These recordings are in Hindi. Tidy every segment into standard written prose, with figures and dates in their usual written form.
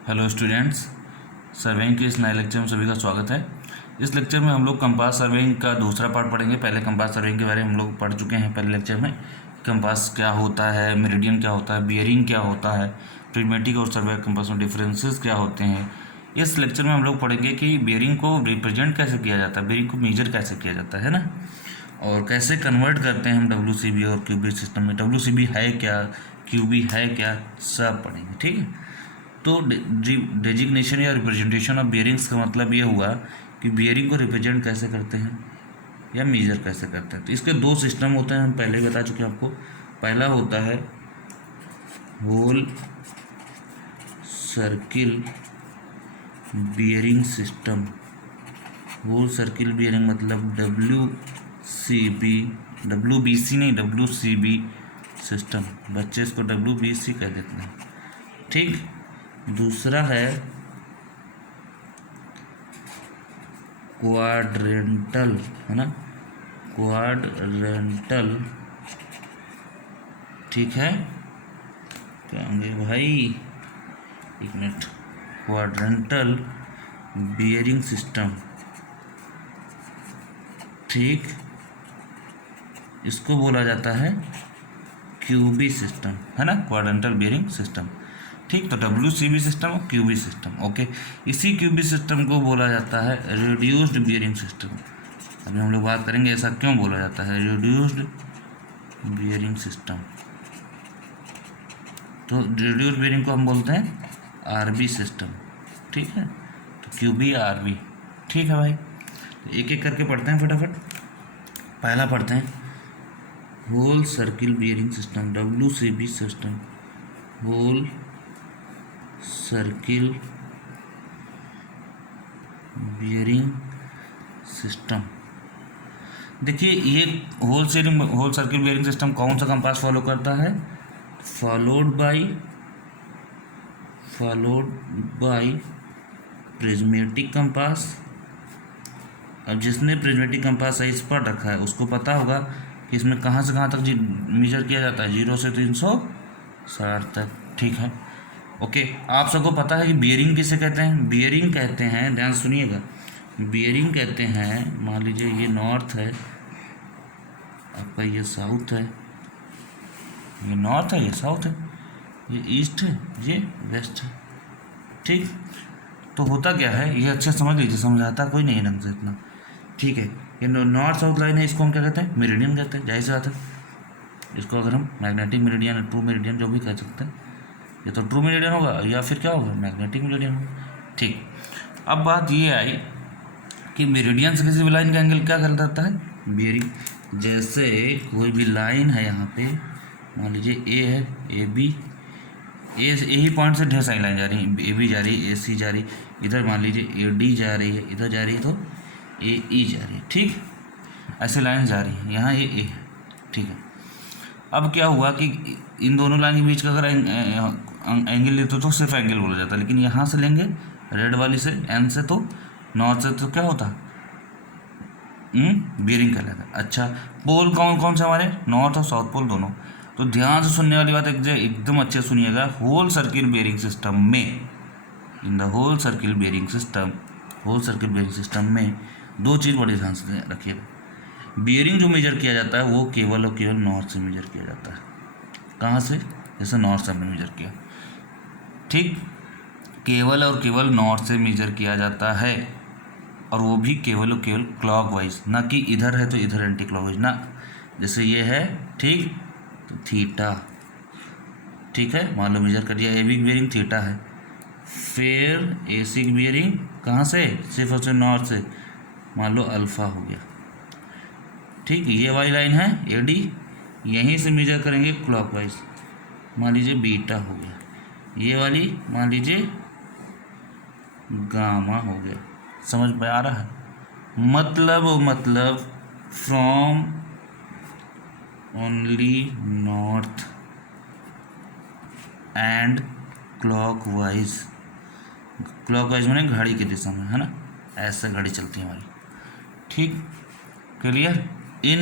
हेलो स्टूडेंट्स, सर्वेइंग के इस नए लेक्चर में सभी का स्वागत है। इस लेक्चर में हम लोग कंपास सर्वेइंग का दूसरा पार्ट पढ़ेंगे। पहले कंपास सर्वेइंग के बारे में हम लोग पढ़ चुके हैं पहले लेक्चर में। कंपास क्या होता है, मेरिडियन क्या होता है, बियरिंग क्या होता है, प्रिग्मेटिक और सर्वे कंपास में डिफरेंसेस क्या होते हैं। इस लेक्चर में हम लोग पढ़ेंगे कि बियरिंग को रिप्रेजेंट कैसे किया जाता है, बियरिंग को मेजर कैसे किया जाता है ना, और कैसे कन्वर्ट करते हैं हम WCB और क्यूबी सिस्टम में। WCB है क्या, क्यूबी है क्या, सब पढ़ेंगे। ठीक है। तो डेजिग्नेशन या रिप्रेजेंटेशन ऑफ बियरिंग्स का मतलब ये हुआ कि बियरिंग को रिप्रेजेंट कैसे करते हैं या मेजर कैसे करते हैं। तो इसके दो सिस्टम होते हैं, हम पहले ही बता चुके हैं आपको। पहला होता है whole circle bearing system. Whole circle bearing मतलब WBC नहीं, WCB सिस्टम। बच्चे इसको WBC कह देते हैं। ठीक। दूसरा है क्वाड्रेंटल, है ना, क्वाड्रेंटल। ठीक है, क्या होंगे भाई, एक मिनट। क्वाड्रेंटल बियरिंग सिस्टम, ठीक, इसको बोला जाता है क्यूबी सिस्टम, है ना, क्वाड्रेंटल बियरिंग सिस्टम। ठीक। तो WCB सिस्टम और क्यूबी सिस्टम, ओके। इसी क्यूबी सिस्टम को बोला जाता है रिड्यूस्ड बियरिंग सिस्टम। अभी हम लोग बात करेंगे ऐसा क्यों बोला जाता है रिड्यूस्ड बियरिंग सिस्टम। तो रिड्यूस्ड बियरिंग को हम बोलते हैं RB सिस्टम। ठीक है, तो क्यूबी RB। ठीक है भाई, एक एक करके पढ़ते हैं फटाफट। पहला पढ़ते हैं whole circle bearing system, WCB सिस्टम। Whole circle bearing system. देखिए, ये होल सर्किल बियरिंग सिस्टम कौन सा कंपास फॉलो करता है? Followed by prismatic compass. अब जिसने प्रिज्मेटिक साइज साइज पढ़ रखा है उसको पता होगा कि इसमें कहाँ से कहाँ तक मेजर किया जाता है, 0 से 360 तक। ठीक है, ओके। आप सबको पता है कि बियरिंग किसे कहते हैं? बियरिंग कहते हैं, ध्यान सुनिएगा, बियरिंग कहते हैं, मान लीजिए ये नॉर्थ है आपका, ये साउथ है, ये नॉर्थ है, ये साउथ है, ये ईस्ट है, ये वेस्ट है। ठीक। तो होता क्या है, ये अच्छे समझ लीजिए, समझाता कोई नहीं है ढंग से इतना। ठीक है, ये नॉर्थ साउथ लाइन है, इसको हम क्या कहते हैं? मेरिडियन कहते हैं, जाहिर सी बात है। इसको अगर हम मैग्नेटिक मेरिडियन, ट्रू मेरिडियन जो भी कह सकते हैं, ये तो ट्रू मेरिडियन होगा या फिर क्या होगा, मैग्नेटिक मेरिडियन होगा। ठीक। अब बात ये आई कि मेरिडियन से किसी भी लाइन का एंगल क्या कर देता है? बियरिंग। जैसे कोई भी लाइन है यहाँ पे, मान लीजिए ए है, AB, यही पॉइंट से ढेर सारी लाइन जा रही है, AB जा रही है, AC जा रही है, इधर मान लीजिए AD जा रही है, इधर जा रही है तो AE जा रही है। ठीक, ऐसे लाइन जा रही है, यहाँ ये A है। ठीक है, अब क्या हुआ कि इन दोनों लाइन के बीच का अगर एंगल लेते तो सिर्फ एंगल बोला जाता है, लेकिन यहाँ से लेंगे रेड वाली से, N से, तो नॉर्थ से, तो क्या होता? बियरिंग कहलाता है। अच्छा, पोल कौन कौन से हमारे? नॉर्थ और साउथ पोल दोनों। तो ध्यान से सुनने वाली बात एकदम अच्छे सुनिएगा। होल सर्किल बियरिंग सिस्टम में, in the whole circle bearing system में दो चीज़ बड़ी ध्यान से रखिएगा। बियरिंग जो मेजर किया जाता है वो केवल और केवल नॉर्थ से मेजर किया जाता है। कहाँ से? जैसे नॉर्थ से हमने मेजर किया। ठीक, केवल और केवल नॉर्थ से मेजर किया जाता है, और वो भी केवल और केवल क्लॉकवाइज, ना कि इधर है तो इधर एंटी क्लॉकवाइज ना। जैसे ये है, ठीक, तो थीटा। ठीक है, मान लो मेजर कर दिया, AB की बियरिंग थीटा है। फिर AC की बियरिंग कहाँ से? सिर्फ और सिर्फ नॉर्थ से, मान लो अल्फा हो गया। ठीक, ये वाली लाइन है AD, यहीं से मेजर करेंगे क्लॉकवाइज, मान लीजिए बीटा हो गया। ये वाली मान लीजिए गामा हो गया। समझ में आ रहा है? मतलब from only north and clockwise मैंने घड़ी की दिशा में, है ना, ऐसे घड़ी चलती है हमारी। ठीक, क्लियर? इन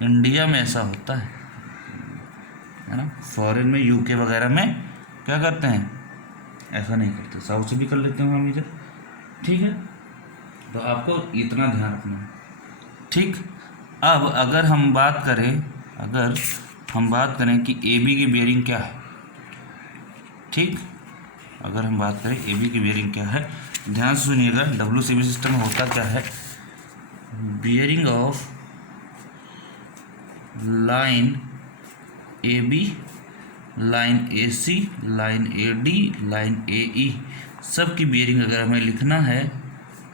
इंडिया में ऐसा होता है ना। फॉरेन में UK वगैरह में क्या करते हैं, ऐसा नहीं करते, साउथ से भी कर लेते हैं मेजर। ठीक है, तो आपको इतना ध्यान रखना है। ठीक, अब अगर हम बात करें कि ए बी की बेयरिंग क्या है। ठीक, अगर हम बात करें ए बी की बेयरिंग क्या है, ध्यान से सुनिएगा। WCB सिस्टम में होता क्या है, bearing of line A B, line AC, line AD, line AE, सब की बियरिंग अगर हमें लिखना है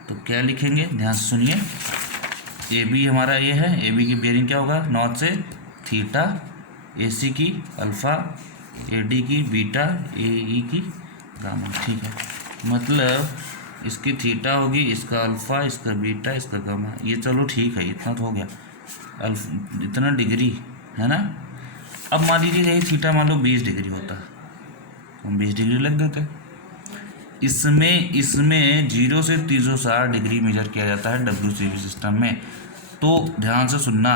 तो क्या लिखेंगे, ध्यान से सुनिए। AB हमारा ये है, AB की बियरिंग क्या होगा, नॉर्थ से थीटा, AC की अल्फ़ा, AD की बीटा, AE की गामा। ठीक है, मतलब इसकी थीटा होगी, इसका अल्फ़ा, इसका बीटा, इसका गामा। ये चलो ठीक है, इतना तो हो गया, इतना डिग्री है ना। अब मान लीजिए यही थीटा मान लो 20 डिग्री होता, हम 20 डिग्री लग देते। इसमें 0 से 360 डिग्री मेजर किया जाता है WCB सिस्टम में। तो ध्यान से सुनना,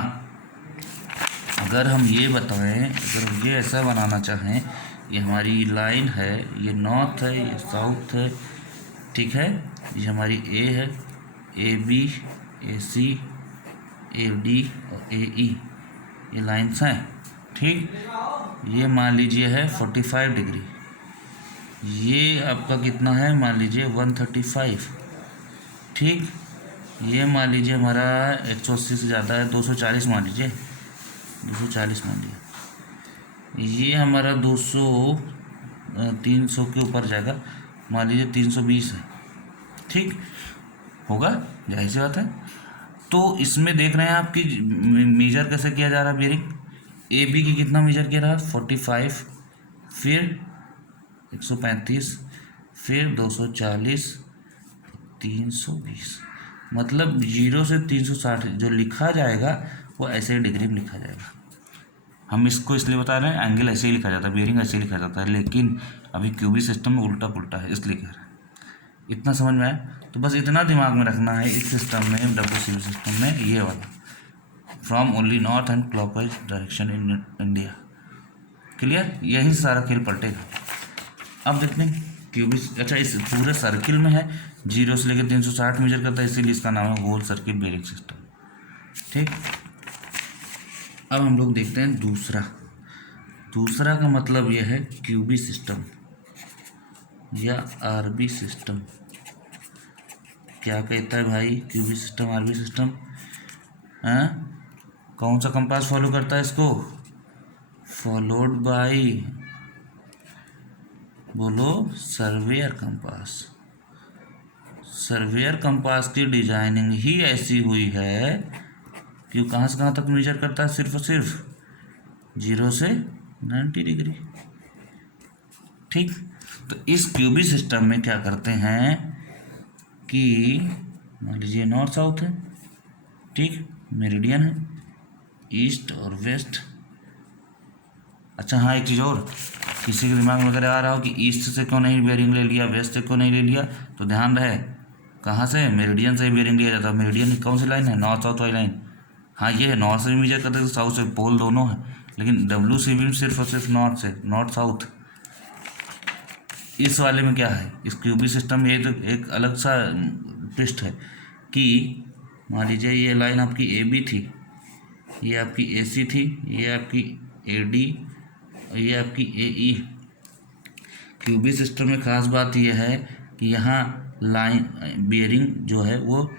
अगर हम ये बताएं, अगर हम ये ऐसा बनाना चाहें, ये हमारी लाइन है, ये नॉर्थ है, ये साउथ है, ठीक है, ये हमारी A है, AB, AC, AD और AE, ये लाइन्स हैं। ठीक, ये मान लीजिए है 45 डिग्री, ये आपका कितना है, मान लीजिए 135। ठीक, ये मान लीजिए हमारा 180 से ज़्यादा है, 240 मान लीजिए, 240 मान लीजिए। ये हमारा 300 के ऊपर जाएगा, मान लीजिए 320 है। ठीक, होगा, जाहिर सी बात है। तो इसमें देख रहे हैं आप कि मेजर कैसे किया जा रहा है बेयरिंग। ए बी की कितना मेजर किया रहा, 45, फिर 135, फिर 240, 320, मतलब 0 से 360 जो लिखा जाएगा वो ऐसे ही डिग्री में लिखा जाएगा। हम इसको इसलिए बता रहे हैं, एंगल ऐसे ही लिखा जाता है, बेयरिंग ऐसे ही लिखा जाता है, लेकिन अभी क्यूबी सिस्टम में उल्टा पुल्टा है, इसलिए कह रहे हैं। इतना समझ में आया, तो बस इतना दिमाग में रखना है इस सिस्टम में, WCB सिस्टम में, ये वाला from only north and clockwise direction in India. Clear, यही सारा खेल पलटेगा। अब देखते हैं क्यूबी, अच्छा इस पूरे सर्किल में है, 0 से लेकर 360 मेजर करता है, इसीलिए इसका नाम है होल सर्किल बेयरिंग सिस्टम। ठीक, अब हम लोग देखते हैं दूसरा का मतलब यह है क्यूबी सिस्टम या RB सिस्टम। क्या कहता है भाई क्यूबी सिस्टम, RB सिस्टम? कौन सा कंपास फॉलो करता है इसको? फॉलोड बाय, बोलो, सर्वेयर कंपास। सर्वेयर कंपास की डिजाइनिंग ही ऐसी हुई है कि वो कहाँ से कहाँ तक मेजर करता है, सिर्फ और सिर्फ 0 से 90 डिग्री। ठीक, तो इस क्यूबी सिस्टम में क्या करते हैं कि मान लीजिए नॉर्थ साउथ है, ठीक, मेरिडियन है, ईस्ट और वेस्ट। अच्छा हाँ, एक चीज़ और, किसी के दिमाग में अगर आ रहा हो कि ईस्ट से क्यों नहीं बेयरिंग ले लिया, वेस्ट से क्यों नहीं ले लिया, तो ध्यान रहे कहाँ से, मेरिडियन से बेयरिंग लिया जाता है। मेरिडियन कौन सी लाइन है, नॉर्थ साउथ वाली लाइन। हाँ, ये है, नॉर्थ से भी मेजर करते हैं, साउथ से, पोल दोनों है, लेकिन WCB में सिर्फ और सिर्फ नॉर्थ से, नॉर्थ साउथ। इस वाले में क्या है, इस क्यूबी सिस्टम में तो एक अलग सा ट्विस्ट है कि मान लीजिए ये लाइन आपकी AB थी, ये आपकी AC थी, ये आपकी AD और ये आपकी AE। क्यूबी सिस्टम में ख़ास बात यह है कि यहाँ लाइन बेयरिंग जो है वो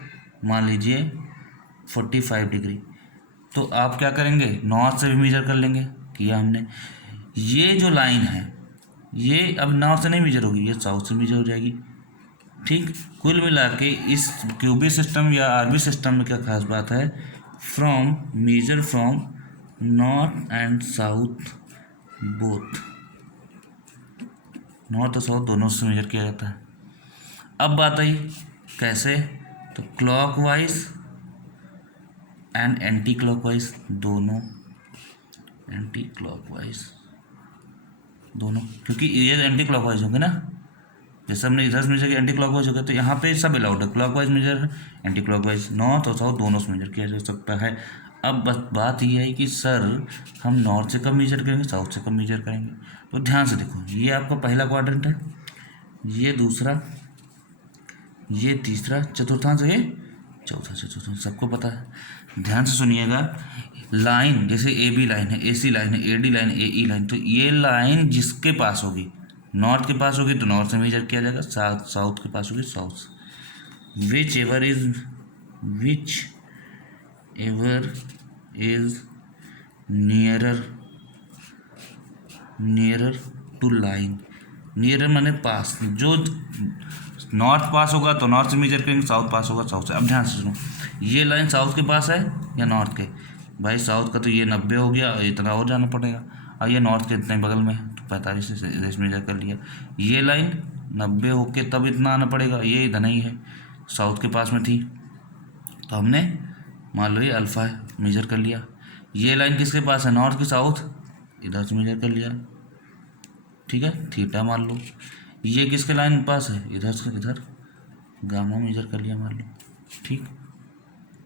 मान लीजिए 45 डिग्री, तो आप क्या करेंगे, नॉर्थ से भी मेजर कर लेंगे, किया हमने। ये जो लाइन है ये अब नॉर्थ से नहीं मेजर होगी, ये साउथ से मेजर हो जाएगी। ठीक, कुल मिला के इस क्यूबी सिस्टम या RB सिस्टम में क्या खास बात है, measure from north and south both, north और साउथ दोनों से मेजर किया जाता है। अब बात आई कैसे, तो क्लॉकवाइज एंड एंटी क्लॉकवाइज दोनों, एंटी क्लॉकवाइज दोनों, क्योंकि ये एंटी क्लॉकवाइज होंगे ना, जैसे हमने इधर से मेजर किया एंटी क्लॉकवाइज हो गया, तो यहाँ पे सब अलाउड है, क्लॉकवाइज मेजर है, एंटी क्लॉकवाइज, नॉर्थ और साउथ दोनों से मेजर किया जा सकता है। अब बस बात ये है कि सर हम नॉर्थ से कब मेजर करेंगे, साउथ से कब मेजर करेंगे। तो ध्यान से देखो, ये आपका पहला क्वाड्रेंट है, ये दूसरा, ये तीसरा, चतुर्थांश, ये चौथा चतुर्थांश, सबको पता है। ध्यान से सुनिएगा, लाइन जैसे ए बी लाइन है, ए सी लाइन है, A D line, A E line, तो ये लाइन जिसके पास होगी, नॉर्थ के पास होगी तो नॉर्थ से मेजर किया जाएगा, साउथ के पास होगी साउथ से। Whichever is nearer to line, nearer माने पास, जो नॉर्थ पास होगा तो नॉर्थ से मेजर करेंगे, साउथ पास होगा साउथ से। अब ध्यान से सुनो, ये लाइन साउथ के पास है या नॉर्थ के, भाई साउथ का तो ये 90 हो गया, इतना और जाना पड़ेगा, और ये नॉर्थ के इतने बगल में है तो 45 से इधर मेजर कर लिया। ये लाइन 90 होके तब इतना आना पड़ेगा, ये इधर नहीं है, साउथ के पास में थी तो हमने मान लो ये अल्फ़ा है, मेजर कर लिया। ये लाइन किसके पास है, नॉर्थ की साउथ, इधर से मेजर कर लिया, ठीक है, थीटा मान लो। ये किसके लाइन पास है, इधर से इधर, गामा मेजर कर लिया मान लो, ठीक,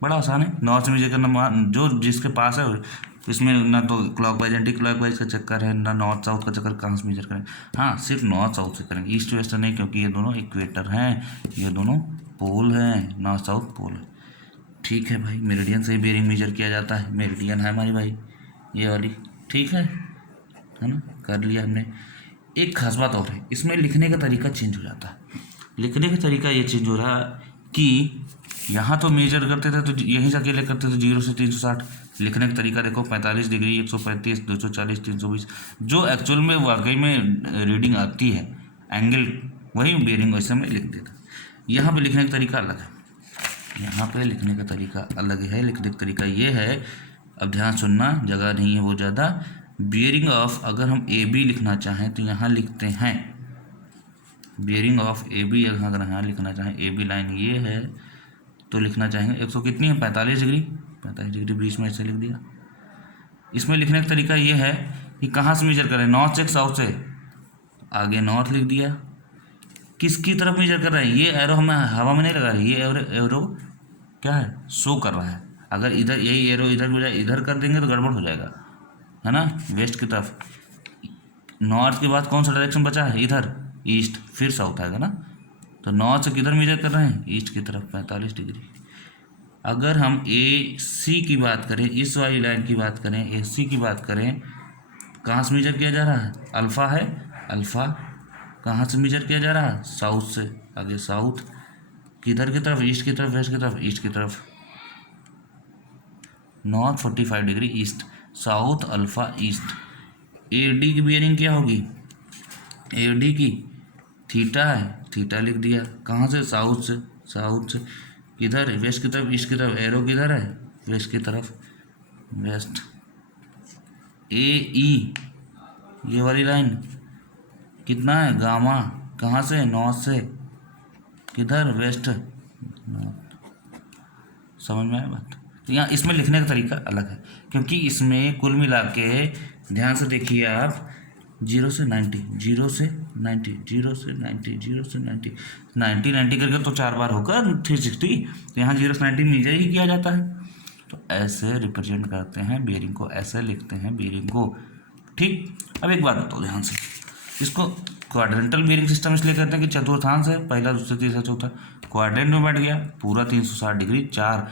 बड़ा आसान है। नॉर्थ से मेजर करना, जो जिसके पास है, इसमें ना तो क्लॉकवाइज एंटी क्लॉकवाइज का चक्कर है, ना नॉर्थ साउथ का चक्कर, कहाँ से मेजर करें, हाँ सिर्फ नॉर्थ साउथ से करेंगे, ईस्ट वेस्ट नहीं, क्योंकि ये दोनों इक्वेटर हैं, ये दोनों पोल हैं, नॉर्थ साउथ पोल है, ठीक है भाई। मेरिडियन से ही बेरिंग मेजर किया जाता है, मेरिडियन है हमारी भाई ये वाली, ठीक है ना, कर लिया हमने। एक खास बात और है, इसमें लिखने का तरीका चेंज हो जाता है। लिखने का तरीका ये चेंज हो रहा कि यहाँ तो मेजर करते थे तो यहीं से अकेले करते थे 0 से 360, लिखने का तरीका देखो 45 डिग्री, 135, 240, 320, जो एक्चुअल में वाकई में रीडिंग आती है एंगल, वही बेरिंग वैसे में लिख देता। यहाँ पे लिखने का तरीका अलग है, यहाँ पे लिखने का तरीका अलग है। लिखने का तरीका ये है, अब ध्यान सुनना, जगह नहीं है वो ज़्यादा। बियरिंग ऑफ, अगर हम ए बी लिखना चाहें तो यहाँ लिखते हैं बियरिंग ऑफ ए बी, अगर यहाँ लिखना चाहें ए बी लाइन ये है तो लिखना चाहेंगे 100 कितनी है, 45 डिग्री, 45 डिग्री बीच में ऐसे लिख दिया। इसमें लिखने का तरीका ये है कि कहाँ से मेजर करें, नॉर्थ से साउथ से, आगे नॉर्थ लिख दिया। किसकी तरफ मेजर कर रहे हैं, ये एरो हमें हवा में नहीं लगा रही, ये एरो क्या है, शो कर रहा है। अगर इधर यही एरो इधर हो जाए, इधर कर देंगे तो गड़बड़ हो जाएगा, है ना, वेस्ट की तरफ। नॉर्थ के बाद कौन सा डायरेक्शन बचा है, इधर ईस्ट, फिर साउथ आएगा ना, तो नॉर्थ से किधर मेजर कर रहे हैं, ईस्ट की तरफ 45 डिग्री। अगर हम ए सी की बात करें, इस वाली लाइन की बात करें, ए सी की बात करें, कहाँ से मेजर किया जा रहा है, अल्फ़ा है, अल्फ़ा कहाँ से मेजर किया जा रहा है, साउथ से, आगे साउथ, किधर की तरफ, ईस्ट की तरफ, वेस्ट की तरफ, ईस्ट की तरफ, north 45 degree east, south alpha east. A D की बियरिंग क्या होगी, ए डी की थीटा है, थीटा लिख दिया, कहाँ से, साउथ से, साउथ से किधर, वेस्ट की तरफ, ईस्ट की तरफ, एरो किधर है, वेस्ट की तरफ, वेस्ट। ए ई ये वाली लाइन कितना है, गामा, कहाँ से, नॉर्थ से, किधर, वेस्ट, नॉर्थ। समझ में आया बात। तो यहाँ इसमें लिखने का तरीका अलग है, क्योंकि इसमें कुल मिला के ध्यान से देखिए आप, 0 से 90, 0 से 90, 0 से 90, 0 से 90, 90 90 करके तो 4 बार होगा 360, तो यहाँ 0 से 90 मेजर ही किया जाता है। तो ऐसे रिप्रेजेंट करते हैं बेरिंग को, ऐसे लिखते हैं बेरिंग को, ठीक। अब एक बात बताओ ध्यान से, इसको क्वाड्रेंटल बेरिंग सिस्टम इसलिए कहते हैं कि चतुर्थांश है, पहला दूसरा तीसरा चौथा, क्वाड्रेंट में बैठ गया पूरा 360 डिग्री, 4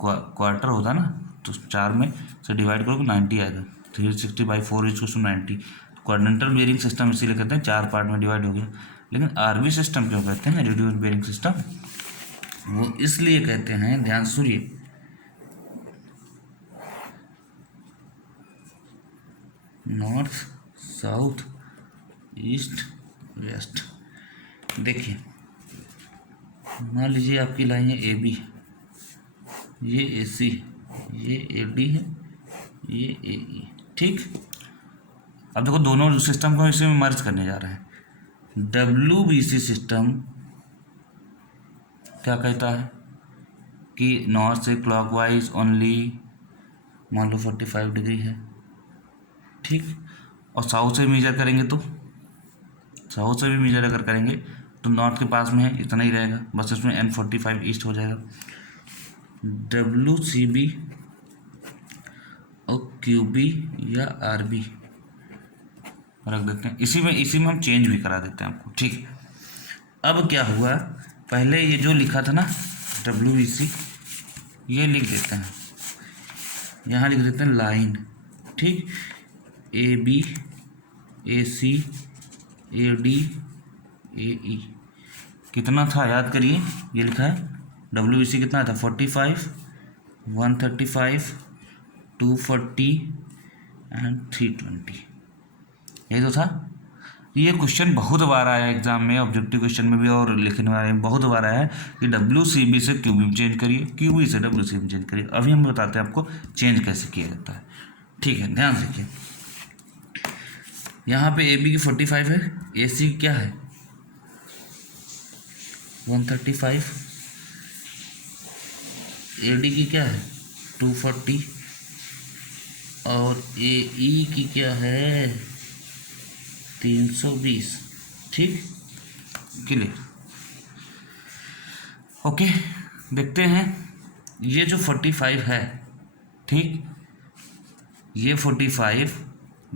क्वार्टर होता ना, तो 4 में से डिवाइड करोगे 90 आएगा, 360/4 = 90। क्वाड्रेंटल बेरिंग सिस्टम इसीलिए कहते हैं 4 पार्ट में डिवाइड हो गया। लेकिन आरबी सिस्टम क्यों कहते हैं, रिड्यूस्ड बेरिंग सिस्टम, वो इसलिए कहते हैं, ध्यान सुनिए, नॉर्थ साउथ ईस्ट वेस्ट। देखिए मान लीजिए आपकी लाइन है ए बी, ये ए सी, ये ए डी है, ये ए ई, ठीक। अब देखो दोनों सिस्टम को इसी में मर्ज करने जा रहे हैं। WBC सिस्टम क्या कहता है कि नॉर्थ से क्लॉकवाइज ओनली मान लो 45 डिग्री है, ठीक, और साउथ से मेजर करेंगे तो, साउथ से भी मेजर अगर करेंगे तो नॉर्थ के पास में है इतना ही रहेगा, बस इसमें N45 ईस्ट हो जाएगा। WCB और QB या RB रख देते हैं, इसी में हम चेंज भी करा देते हैं आपको, ठीक। अब क्या हुआ, पहले ये जो लिखा था ना WBC, ये लिख देते हैं, यहाँ लिख देते हैं लाइन, ठीक, AB AC AD AE कितना था याद करिए, ये लिखा है WBC कितना था 45 135 240 एंड 320, यही तो था। ये क्वेश्चन बहुत बार आया है एग्जाम में, ऑब्जेक्टिव क्वेश्चन में भी और लिखने वाले में बहुत बार आया है कि WCB से QB में चेंज करिए, QB से WCB में चेंज करिए। अभी हम बताते हैं आपको चेंज कैसे किया जाता है, ठीक है, ध्यान से देखिए। यहाँ पे AB की 45 है, AC की क्या है 135, AD की क्या है 240 और AE की क्या है 320, ठीक, क्लियर। ओके, देखते हैं ये जो 45 है, ठीक, ये 45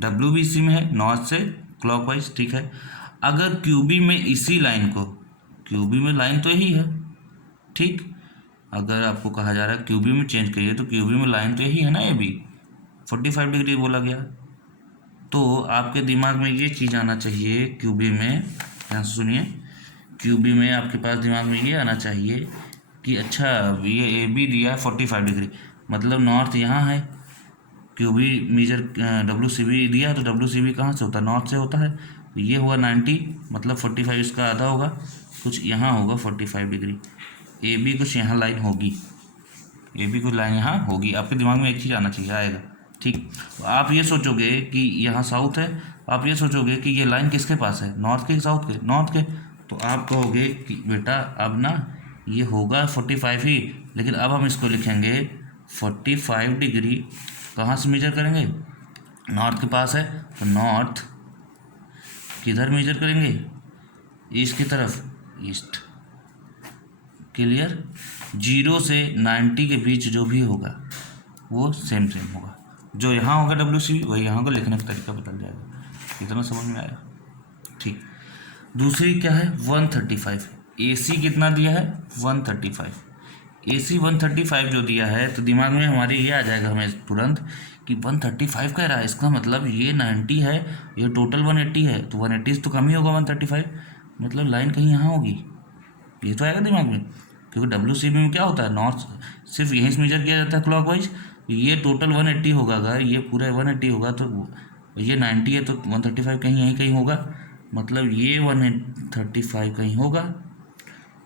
WBC में है, नॉर्थ से क्लॉकवाइज, ठीक है। अगर QB में इसी लाइन को, QB में लाइन तो यही है, ठीक, अगर आपको कहा जा रहा है QB में चेंज करिए तो QB में लाइन तो यही है ना, AB 45 डिग्री बोला गया, तो आपके दिमाग में ये चीज़ आना चाहिए QB में, ध्यान से सुनिए, QB में आपके पास दिमाग में ये आना चाहिए कि अच्छा ये AB दिया है 45 डिग्री, मतलब नॉर्थ यहाँ है, QB मेजर WCB दिया है तो WCB कहाँ से होता है, नॉर्थ से होता है, तो ये हुआ 90, मतलब 45 इसका आधा होगा, कुछ यहाँ होगा 45 डिग्री, AB कुछ यहाँ लाइन होगी, AB कुछ लाइन यहाँ होगी, आपके दिमाग में एक चीज़ आना चाहिए, आएगा, ठीक। तो आप ये सोचोगे कि यहाँ साउथ है, आप ये सोचोगे कि ये लाइन किसके पास है, नॉर्थ के साउथ के, नॉर्थ के, तो आप कहोगे कि बेटा अब ना ये होगा 45 ही, लेकिन अब हम इसको लिखेंगे 45 डिग्री कहाँ से मेजर करेंगे, नॉर्थ के पास है, तो नॉर्थ किधर मेजर करेंगे, ईस्ट की तरफ, ईस्ट, क्लियर। 0 से 90 के बीच जो भी होगा वो सेम होगा, जो यहाँ होगा WCB वही यहाँ को लिखने का तरीका बदल जाएगा, इतना समझ में आया, ठीक। दूसरी क्या है 135, AC कितना दिया है 135, AC 135 जो दिया है, तो दिमाग में हमारे ये आ जाएगा हमें तुरंत कि 135 कह रहा है, इसका मतलब ये 90 है, ये टोटल 180 है, तो 180 से तो कम ही होगा 135, मतलब लाइन कहीं यहाँ होगी, ये तो आएगा दिमाग में, क्योंकि WCB में क्या होता है, नॉर्थ सिर्फ यहीं से मेजर किया जाता है क्लॉकवाइज, ये टोटल 180 होगा, अगर ये पूरा 180 होगा तो ये 90 है, तो 135 कहीं यहीं कहीं होगा, मतलब ये 135 कहीं होगा।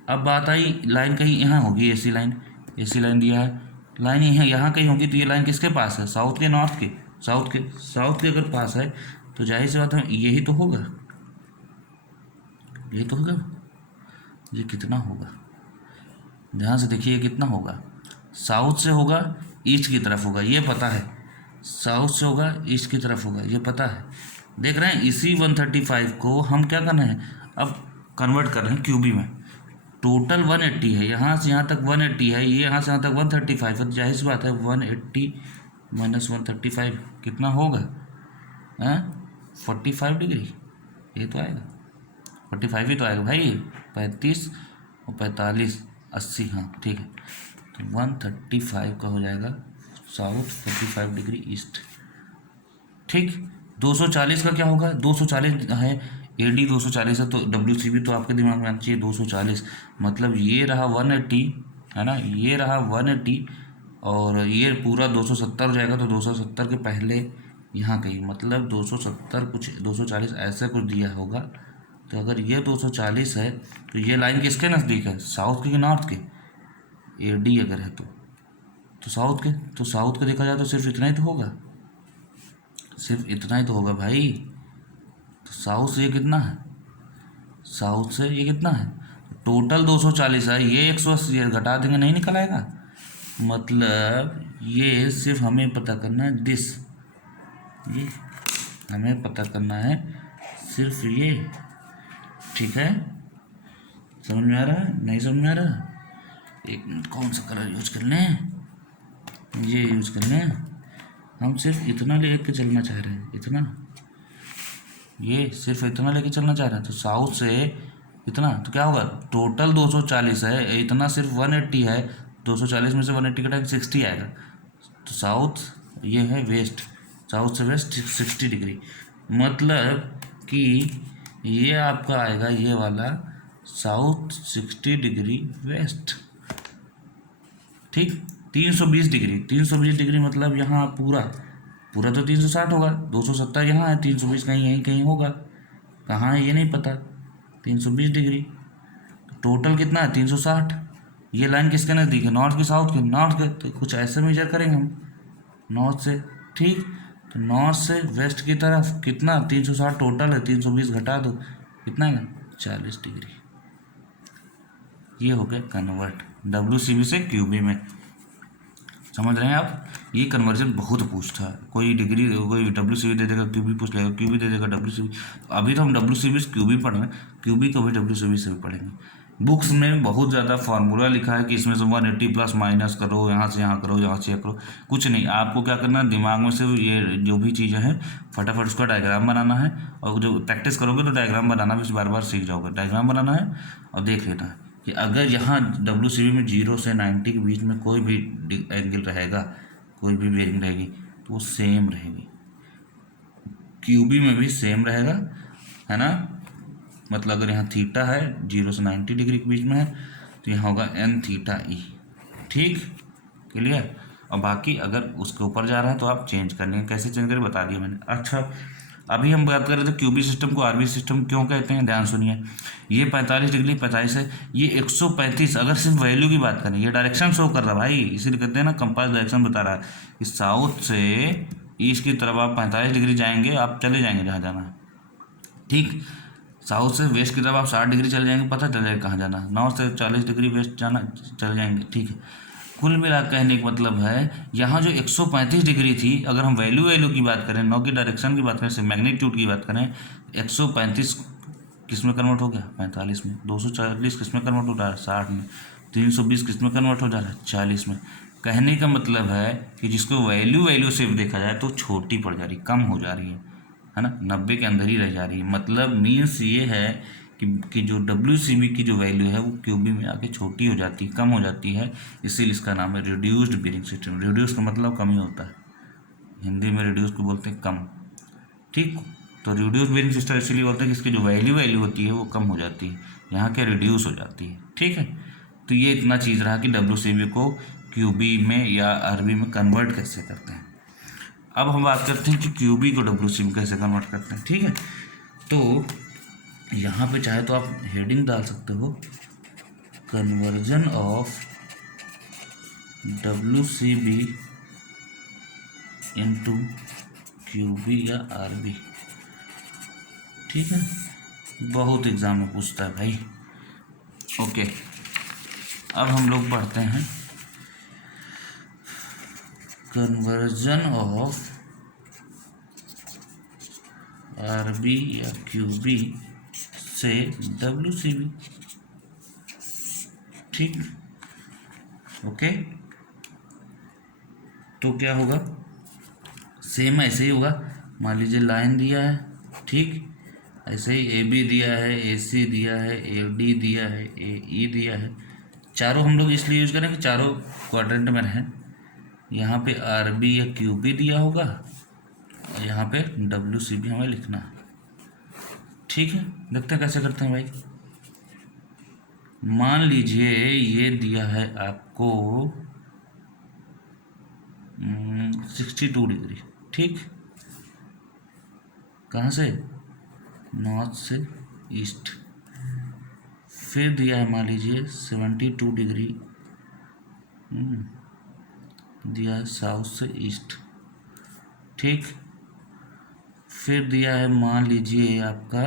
अब बात आई लाइन कहीं यहाँ होगी, AC लाइन दिया है, लाइन यहाँ कहीं होगी, तो ये लाइन किसके पास है, साउथ के नॉर्थ के, साउथ के अगर पास है तो जाहिर सी बात है यही तो होगा, ये तो होगा, ये कितना होगा, ध्यान से देखिए कितना होगा, साउथ से होगा ईस्ट की तरफ होगा, ये पता है, साउथ से होगा ईस्ट की तरफ होगा, ये पता है, देख रहे हैं। इसी 135 को हम क्या करना है, अब कन्वर्ट कर रहे हैं QB में, टोटल 180 है, यहाँ से यहाँ तक 180 है, ये यहाँ से यहाँ तक 135 है, तो जाहिर सी बात है 180 माइनस 135 कितना होगा, 45 डिग्री, ये तो आएगा 45 ही तो आएगा भाई, 35 और 45 80, हाँ ठीक है, तो 135 का हो जाएगा साउथ, 45 डिग्री ईस्ट, ठीक। 240 का क्या होगा, 240 है, AD 240 है, तो WCB तो आपके दिमाग में आना चाहिए 240, मतलब ये रहा 180 है ना, ये रहा 180 और ये पूरा 270 हो जाएगा, तो 270 के पहले यहाँ कहीं, मतलब 270 कुछ 240 ऐसा कुछ दिया होगा, तो अगर ये 240 है तो ये लाइन किसके नज़दीक है, साउथ के कि नॉर्थ के, AD अगर है तो साउथ के, तो साउथ का देखा जाए तो सिर्फ इतना ही तो होगा, सिर्फ इतना ही तो होगा भाई, तो साउथ से ये कितना है, साउथ से ये कितना है, टोटल 240 है, ये 180 घटा देंगे नहीं निकल आएगा, मतलब ये सिर्फ हमें पता करना है दिस, ये हमें पता करना है सिर्फ ये, ठीक है, समझ में आ रहा है, नहीं समझ में आ रहा, एक मिनट कौन सा कलर यूज कर लें, ये यूज कर लें, हम सिर्फ इतना लेके चलना चाह रहे हैं, इतना, ये सिर्फ इतना लेके चलना चाह रहे हैं, तो साउथ से कितना, तो क्या होगा, टोटल 240 है, इतना सिर्फ 180 है, 240 में से 180 कटाएंगे 60 आएगा। तो साउथ ये है वेस्ट, साउथ से वेस्ट 60 डिग्री, मतलब कि ये आपका आएगा ये वाला साउथ 60 डिग्री वेस्ट। ठीक, 320 डिग्री, 320 डिग्री मतलब यहाँ पूरा पूरा तो 360 होगा, 270 यहाँ है, 320 कहीं यहीं कहीं होगा, कहाँ है ये नहीं पता, 320 डिग्री, टोटल कितना है 360। ये लाइन किसके नज़दीक है, नॉर्थ के साउथ के, नॉर्थ के, तो कुछ ऐसे मेजर करेंगे हम नॉर्थ से। ठीक, तो नॉर्थ से वेस्ट की तरफ कितना 360 टोटल है, 320 घटा दो कितना है 40 डिग्री। ये हो गया कन्वर्ट WCB से QB में। समझ रहे हैं आप, ये कन्वर्जन बहुत पूछता है, कोई डिग्री कोई WCB दे देगा QB पूछ लेगा, QB दे देगा WCB। अभी तो हम WCB से QB पढ़ रहे हैं, QB को भी WCB से भी पढ़ेंगे। बुक्स में बहुत ज़्यादा फार्मूला लिखा है कि इसमें से 180 प्लस माइनस करो, यहाँ से यहाँ करो, यहाँ से करो, कुछ नहीं, आपको क्या करना है, दिमाग में से ये जो भी चीज़ें हैं फटाफट उसका डायग्राम बनाना है, और जो प्रैक्टिस करोगे तो डायग्राम बनाना भी बार बार सीख जाओगे। डायग्राम बनाना है और देख लेना है कि अगर यहाँ WCB में 0 से 90 के बीच में कोई भी एंगल रहेगा, कोई भी बेरिंग रहेगी तो वो सेम रहेगी, QB में भी सेम रहेगा, है ना। मतलब अगर यहाँ थीटा है 0 से 90 डिग्री के बीच में है तो यहाँ होगा n थीटा ई। ठीक, क्लियर। और बाकी अगर उसके ऊपर जा रहा है तो आप चेंज करने कैसे चेंज करें बता दिया मैंने। अच्छा, अभी हम बात कर रहे थे QB सिस्टम को RB सिस्टम क्यों कहते हैं, ध्यान सुनिए। ये 45 डिग्री 45 है, ये 135, अगर सिर्फ वैल्यू की बात करें, ये डायरेक्शन शो कर रहा है भाई, इसीलिए कहते हैं ना कंपास डायरेक्शन बता रहा है कि साउथ से ईस्ट की तरफ आप 45 डिग्री जाएंगे, आप चले जाएंगे जहाँ जाना है। ठीक, साउथ से वेस्ट की तरफ आप 60 डिग्री चले जाएंगे, पता चल जाएगा कहाँ जाना है, नॉर्थ से 40 डिग्री वेस्ट जाना चले जाएंगे। ठीक है, कुल मिला कहने का मतलब है यहाँ जो 135 डिग्री थी, अगर हम वैल्यू की बात करें, नौ की डायरेक्शन की बात करें, मैग्नीट्यूड की बात करें, 135 किस में कन्वर्ट हो गया 45 में, 240 किस में कन्वर्ट हो रहा है 60 में, 320 किस में कन्वर्ट हो जा रहा है 40 में। कहने का मतलब है कि जिसको वैल्यू सिर्फ देखा जाए तो छोटी पड़ जा रही, कम हो जा रही है ना, 90 के अंदर ही रह जा रही है। मतलब मीन्स ये है कि जो WCB की जो वैल्यू है वो QB में आके छोटी हो जाती है, कम हो जाती है, इसीलिए इसका नाम है रिड्यूस्ड बेरिंग सिस्टम। रिड्यूस का मतलब कमी होता है, हिंदी में रिड्यूस को बोलते हैं कम। ठीक, तो रिड्यूस बेरिंग सिस्टम इसीलिए बोलते हैं कि इसकी जो वैल्यू होती है वो कम हो जाती है, यहाँ क्या रिड्यूस हो जाती है। ठीक है, तो ये इतना चीज़ रहा कि WCB को QB में या RB में कन्वर्ट कैसे करते हैं। अब हम बात करते हैं कि QB को WCB कैसे कन्वर्ट करते हैं। ठीक है, तो यहाँ पे चाहे तो आप हेडिंग डाल सकते हो, conversion of WCB into QB या RB। ठीक है, बहुत एग्जाम में पूछता है भाई। ओके, अब हम लोग पढ़ते हैं कन्वर्जन ऑफ RB या QB से WCB। ठीक, ओके, तो क्या होगा, सेम ऐसे ही होगा। मान लीजिए लाइन दिया है, ठीक, ऐसे ही AB दिया है, AC दिया है, AD दिया है, AE दिया है, चारों हम लोग इसलिए यूज करें कि चारों क्वाड्रेंट में रहें। यहाँ पे RB या QB दिया होगा और यहाँ पे WCB हमें लिखना है। ठीक है, देखते हैं कैसे करते हैं भाई। मान लीजिए ये दिया है आपको 62 डिग्री। ठीक, कहाँ से, नॉर्थ से ईस्ट। फिर दिया है मान लीजिए 72 डिग्री दिया है साउथ से ईस्ट। ठीक, फिर दिया है मान लीजिए आपका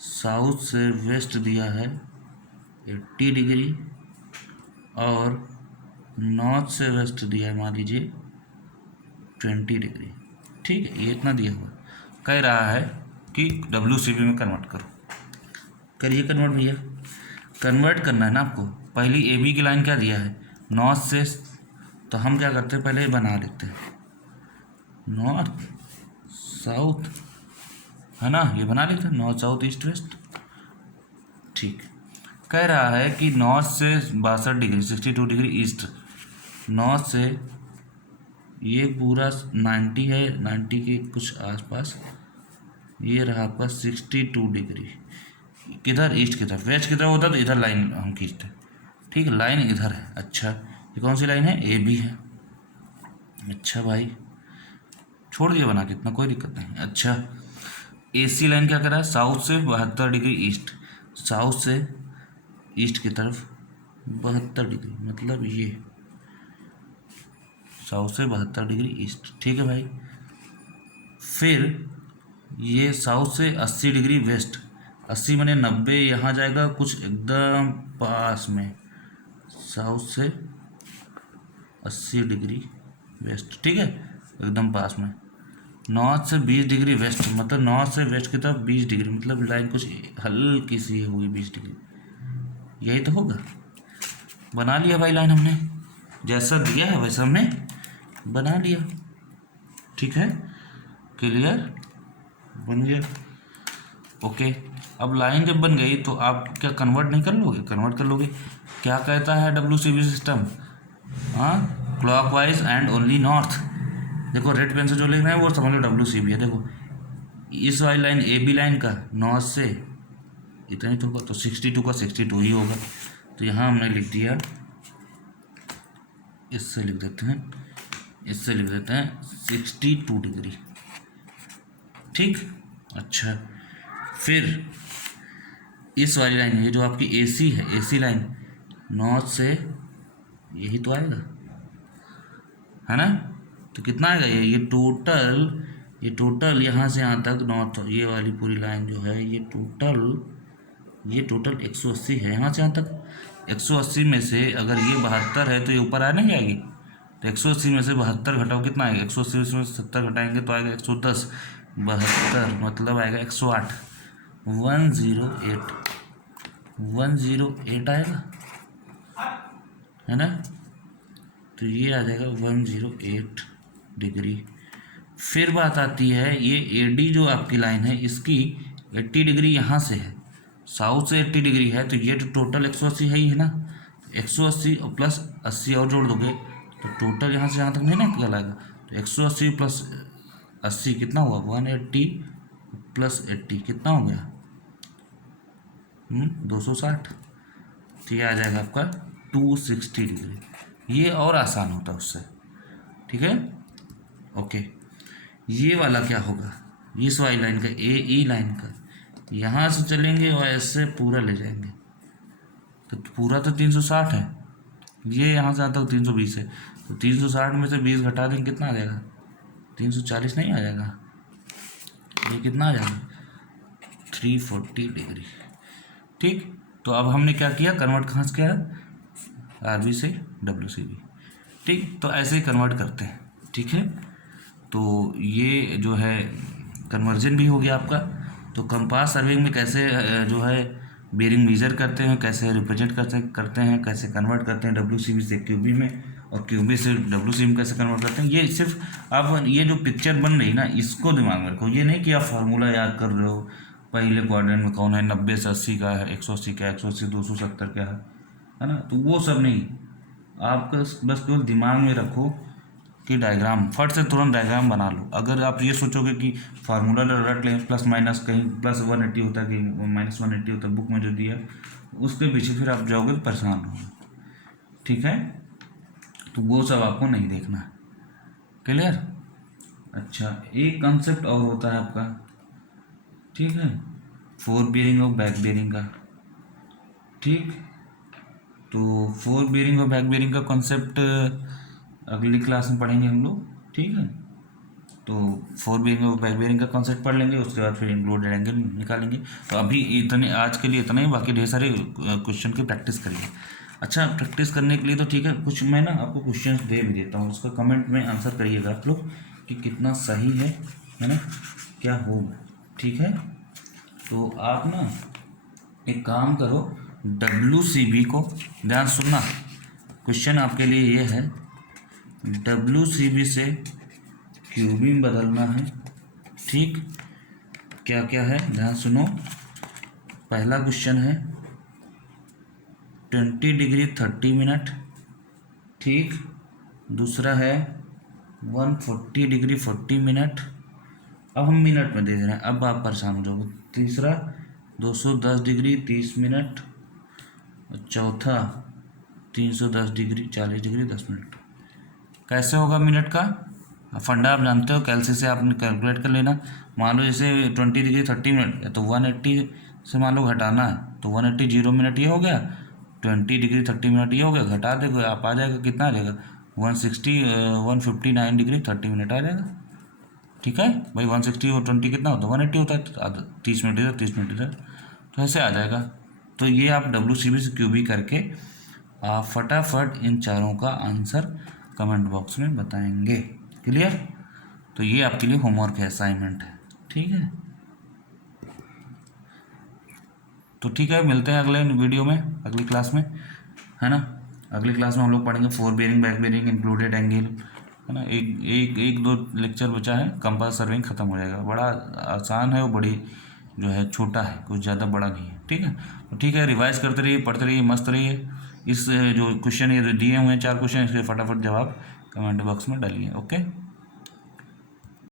साउथ से वेस्ट दिया है 80 डिग्री, और नॉर्थ से वेस्ट दिया है मान लीजिए 20 डिग्री। ठीक है, ये इतना दिया हुआ, कह रहा है कि WCB में कन्वर्ट करो। करिए कन्वर्ट भैया, कन्वर्ट करना है ना आपको। पहली AB की लाइन क्या दिया है, नॉर्थ से, तो हम क्या करते हैं पहले बना लेते हैं नॉर्थ साउथ, है ना, ये बना लेते हैं नॉर्थ साउथ ईस्ट वेस्ट। ठीक, कह रहा है कि नॉर्थ से 62 डिग्री 62 डिग्री ईस्ट, नॉर्थ से ये पूरा 90 है, 90 के कुछ आसपास, ये रहा आपका 62 डिग्री, किधर ईस्ट की तरफ, वेस्ट की तरफ होता तो इधर लाइन हम खींचते। ठीक है, लाइन इधर है। अच्छा, ये कौन सी लाइन है, ए बी है। अच्छा भाई, छोड़ दिया बना के, इतना कोई दिक्कत नहीं। अच्छा, ए सी लाइन क्या कर रहा है, साउथ से 72 डिग्री ईस्ट, साउथ से ईस्ट की तरफ 72 डिग्री, मतलब ये साउथ से 72 डिग्री ईस्ट। ठीक है भाई, फिर ये साउथ से 80 डिग्री वेस्ट, 80 माने 90, यहाँ जाएगा कुछ एकदम पास में, साउथ से 80 डिग्री वेस्ट। ठीक है, एकदम पास में। नॉर्थ से 20 डिग्री वेस्ट, मतलब नॉर्थ से वेस्ट की तरफ 20 डिग्री, मतलब लाइन कुछ हल्की सी होगी 20 डिग्री, यही तो होगा। बना लिया भाई लाइन हमने, जैसा दिया है वैसा हमने बना लिया। ठीक है, क्लियर, बन गया। ओके, अब लाइन जब बन गई तो आप क्या कन्वर्ट नहीं कर लोगे, कन्वर्ट कर लोगे। क्या कहता है WCB सिस्टम, हाँ, क्लॉकवाइज एंड ओनली नॉर्थ। देखो रेड पेन से जो लिख रहे हैं वो समझ लो WCB है। देखो इस वाली लाइन AB लाइन का नॉर्थ से इतना ही तो होगा, तो 62 का 62 ही होगा। तो यहाँ हमने लिख दिया, इससे लिख देते हैं, इससे लिख देते हैं 62 डिग्री। ठीक, अच्छा, फिर इस वाली लाइन, ये जो आपकी AC है, AC लाइन नॉर्थ से यही तो आएगा, है ना। तो कितना आएगा ये टोटल यहाँ से यहाँ तक नॉर्थ, ये वाली पूरी लाइन जो है ये टोटल 180 है, यहाँ से यहाँ तक। 180 में से अगर ये 72 है तो ये ऊपर आ नहीं जाएगी, तो 180 में से 72 घटाओ, कितना आएगा, 180 में से 70 घटाएंगे तो आएगा 110, 72 मतलब आएगा 108, 108 आएगा, है ना। तो ये आ जाएगा 108 डिग्री। फिर बात आती है, ये AD जो आपकी लाइन है इसकी 80 डिग्री यहाँ से है, साउथ से 80 डिग्री है, तो ये टोटल 180 है ही है ना। 180 और प्लस 80 और जोड़ दोगे तो टोटल यहाँ से यहाँ तक नहीं ना कहलाएगा। तो 180 प्लस 80 कितना हुआ, 180 प्लस 80 कितना हो गया, 260। तो ये आ जाएगा आपका 260 डिग्री। ये और आसान होता है उससे। ठीक है, ओके। ये वाला क्या होगा, इस वाली लाइन का, AE लाइन का, यहाँ से चलेंगे और ऐसे पूरा ले जाएंगे, तो पूरा तो 360 है, ये यहाँ से आता है 320 है, तो 360 में से 20 घटा देंगे, कितना आ जाएगा, 340 नहीं आ जाएगा, ये कितना आ जाएगा, 340 डिग्री। ठीक, तो अब हमने क्या किया, कन्वर्ट कहाँ से किया, RB से WCB। ठीक, तो ऐसे ही कन्वर्ट करते हैं। ठीक है, तो ये जो है कन्वर्जन भी हो गया आपका। तो कंपास सर्विंग में कैसे जो है बेरिंग मेजर करते हैं, कैसे रिप्रेजेंट करते हैं, कैसे कन्वर्ट करते हैं WCB से QB में, और QB से WCB में कैसे कन्वर्ट करते हैं, ये सिर्फ आप ये जो पिक्चर बन रही ना इसको दिमाग में रखो। ये नहीं कि आप फार्मूला याद कर रहे हो, पहले क्वाड्रेंट में कौन है, 90 से 80 का है, 180 का है, 180 270 का है ना। तो वो सब नहीं, आपका बस केवल दिमाग में रखो कि डायग्राम, फट से तुरंत डायग्राम बना लो। अगर आप ये सोचोगे कि फार्मूला रट लें, प्लस माइनस, कहीं प्लस 180 होता है, कहीं माइनस 180 होता है बुक में जो दिया, उसके पीछे फिर आप जाओगे तो परेशान होगे। ठीक है, तो वो सब आपको नहीं देखना है। क्लियर। अच्छा, एक कंसेप्ट और होता है आपका, ठीक है, फोर बियरिंग और बैक बियरिंग का। ठीक, तो फोर बियरिंग और बैक बियरिंग का कॉन्सेप्ट अगली क्लास में पढ़ेंगे हम लोग। ठीक है, तो फोर बियरिंग और बैक बियरिंग का कॉन्सेप्ट पढ़ लेंगे, उसके बाद फिर इंक्लूडेड एंगल निकालेंगे। तो अभी इतने, आज के लिए इतना ही, बाकी ढेर सारे क्वेश्चन की प्रैक्टिस करिए। अच्छा, प्रैक्टिस करने के लिए तो ठीक है, कुछ मैं ना आपको क्वेश्चन दे भी देता हूँ, उसका कमेंट में आंसर करिएगा आप लोग कि कितना सही है ना, क्या होगा। ठीक है, तो आप ना एक काम करो, WCB को ध्यान सुनना, क्वेश्चन आपके लिए ये है, WCB से QB में बदलना है। ठीक, क्या क्या है ध्यान सुनो। पहला क्वेश्चन है 20 डिग्री 30 मिनट, ठीक। दूसरा है 140 डिग्री 40 मिनट। अब हम मिनट में दे रहे हैं, अब आप परेशान हो जाओगे। तीसरा 210 डिग्री 30 मिनट, और चौथा 310 डिग्री 40 डिग्री 10 मिनट। कैसे होगा मिनट का? फंडा आप जानते हो, कैलसी से आपने कैलकुलेट कर लेना। मान लो जैसे 20 डिग्री 30 मिनट है तो 180 से मान लो घटाना है, तो 180 0 मिनट ये हो गया, 20 डिग्री 30 मिनट ये हो गया, घटा देगा आप, आ जाएगा कितना आ जाएगा 159 डिग्री 30 मिनट आ जाएगा। ठीक है भाई, 160 और 20 कितना होता है, 180 होता है, तो 30 मिनट इधर 30 मिनट इधर, तो ऐसे आ जाएगा। तो ये आप WCB से QB करके आप फटाफट इन चारों का आंसर कमेंट बॉक्स में बताएंगे। क्लियर? तो ये आपके लिए होमवर्क है, असाइनमेंट है, ठीक है। तो ठीक है, मिलते हैं अगले वीडियो में, अगली क्लास में, है ना। अगली क्लास में हम लोग पढ़ेंगे fore bearing, back bearing, included angle, है ना। एक दो लेक्चर बचा है, कंपास सर्विंग खत्म हो जाएगा। बड़ा आसान है, वो बड़ी जो है छोटा है, कुछ ज़्यादा बड़ा नहीं है, ठीक है। तो ठीक है, रिवाइज करते रहिए, पढ़ते रहिए, मस्त रहिए। इस जो क्वेश्चन ये दिए हुए हैं 4 क्वेश्चन, इसके फटाफट जवाब कमेंट बॉक्स में डालिए। ओके।